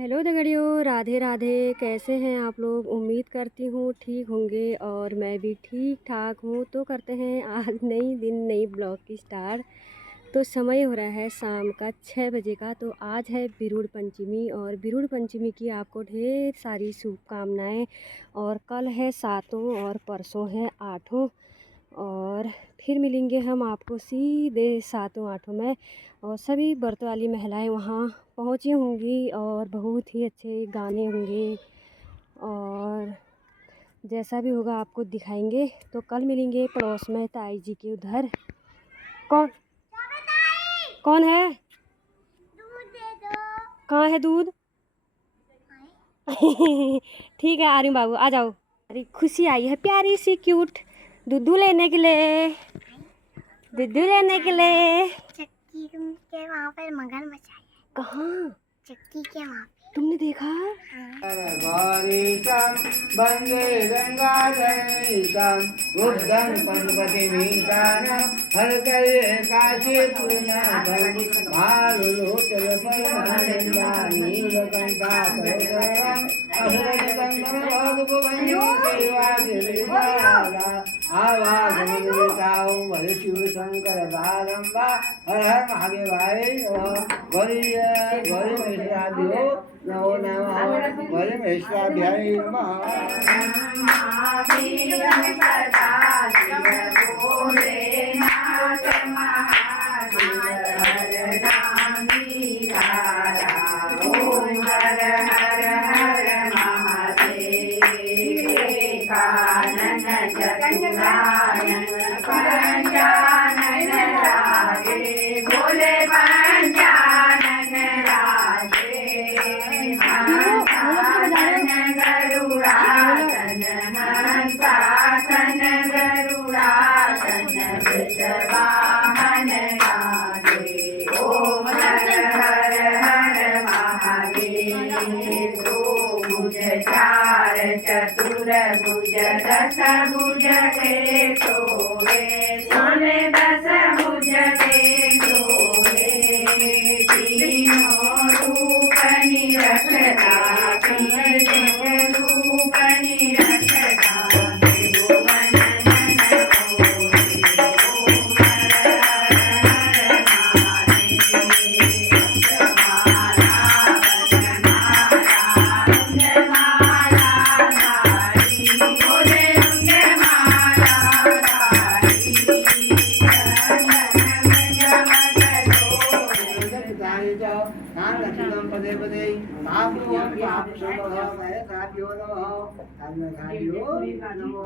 Hello दगड़ियों, राधे राधे। कैसे हैं आप लोग? उम्मीद करती हूँ ठीक होंगे और मैं भी ठीक ठाक हूँ। तो करते हैं आज नई दिन नई ब्लॉग की स्टार्ट। तो समय हो रहा है शाम का 6 बजे का। तो आज है बिरुड़ पंचमी और बिरुड़ पंचमी की आपको ढेर सारी शुभकामनाएं। और कल है 7वां और परसों है 8वां और फिर मिलेंगे हम आपको सीधे 7वां 8वां में। और सभी व्रत वाली महिलाएं वहाँ पहुँची होंगी और बहुत ही अच्छे गाने होंगे और जैसा भी होगा आपको दिखाएंगे। तो कल मिलेंगे पड़ोस में ताई जी के उधर। कौन कौन है? दूध दे दो। कहाँ है दूध? ठीक है, आ रही हूँ बाबू, आ जाओ। अरे खुशी आई है प्यारी सी क्यूट दूधू लेने के लिए, दूधू लेने के लिए। चक्की के वहाँ पर मगरमच्छ आया है। कहाँ? चक्की के वहाँ पे। तुमने देखा? वंदे गंगाधरीशं बुद्धं पशुपतिमीशानं हरकैकाशे पूर्णं भालुलोचन परमानन्दानि नीलकण्ठापरं आवागमदेवताओं वरे शिव शंकर बारंबा हर हर महादेवाय गौरी गौरी महेश्वराभ्यो नमो नमः गौरी महेश्वराभ्याय नमः। चतुर्भुज दश भुज के सोवे सोने दश भुज के सोवे तीनों रूप निरखता तीनों रूप निरखता भुवन पदे पदे नमो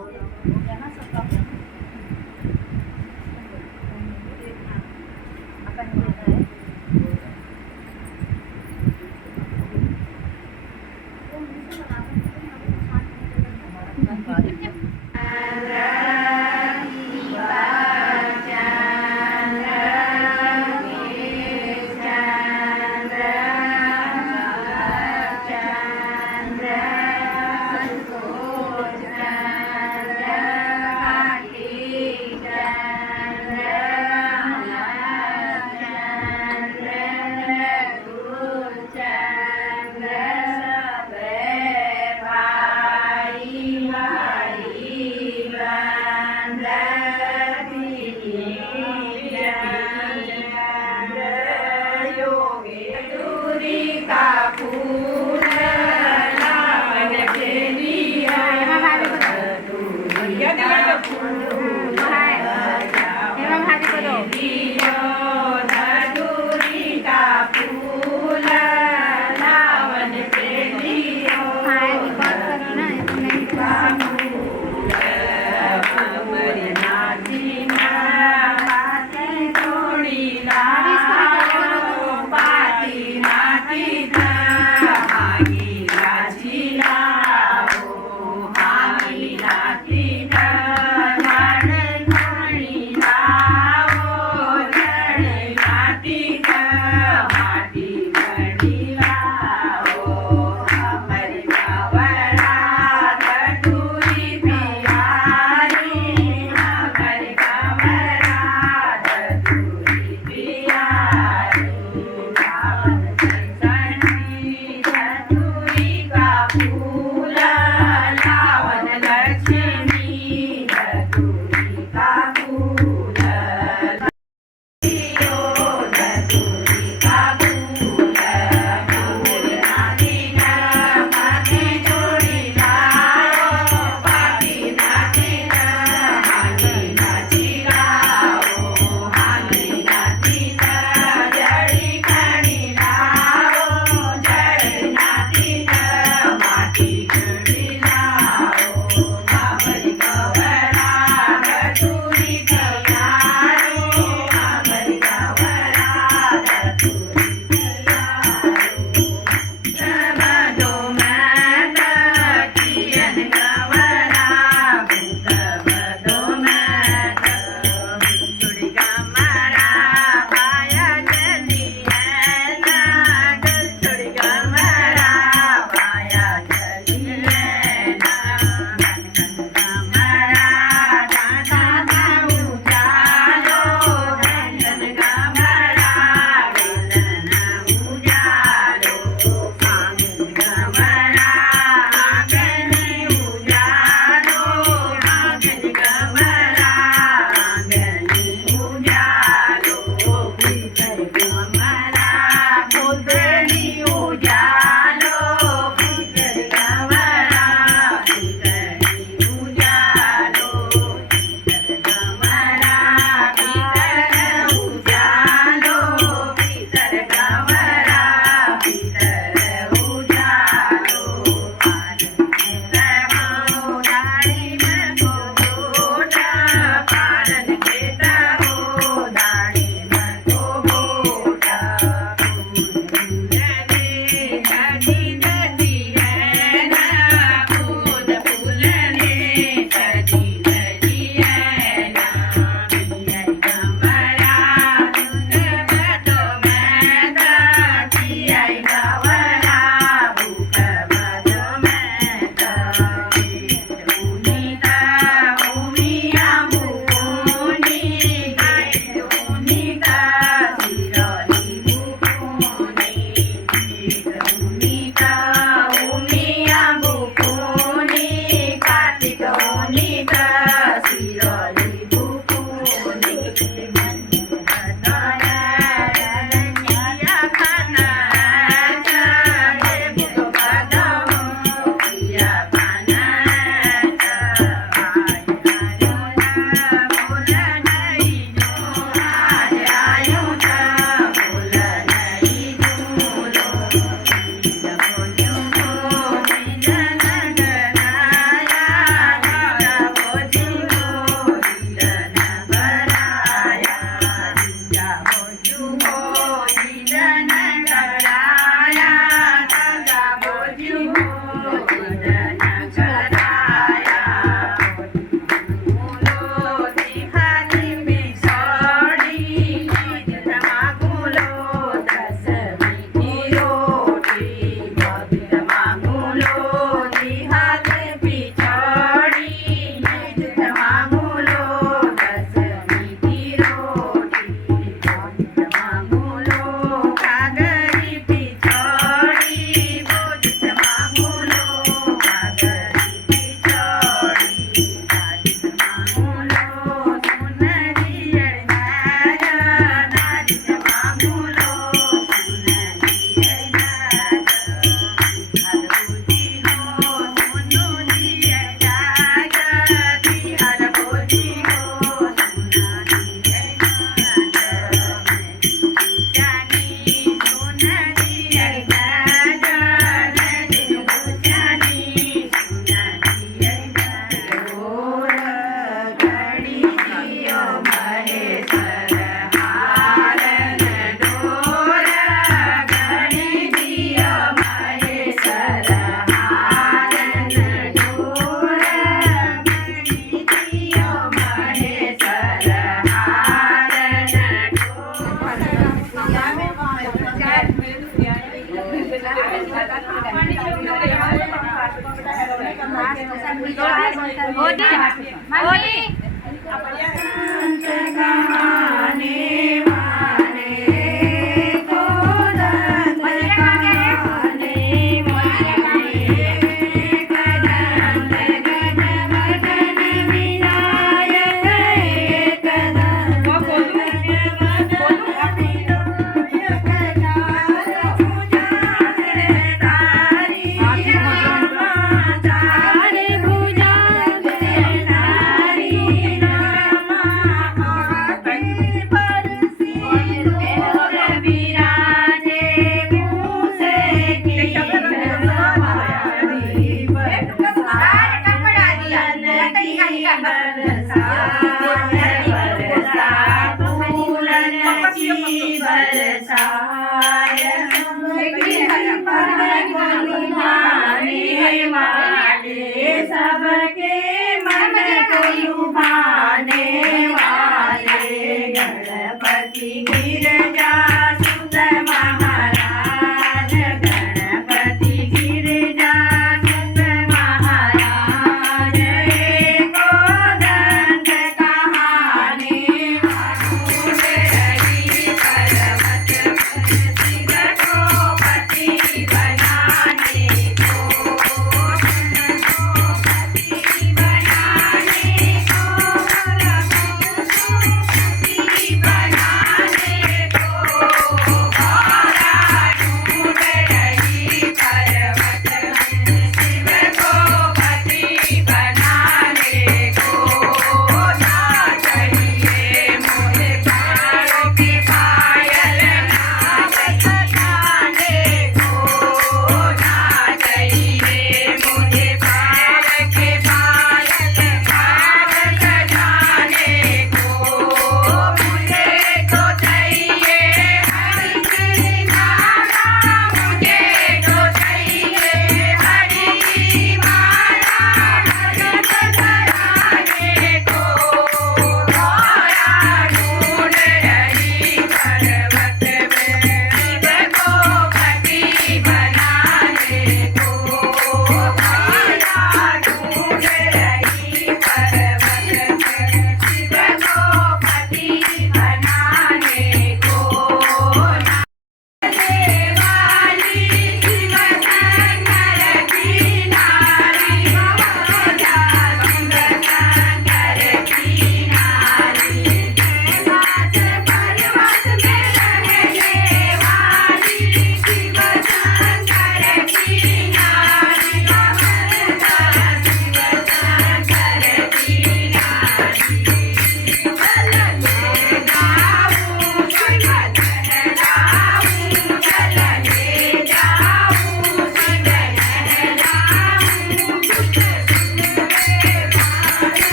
સંત કહાને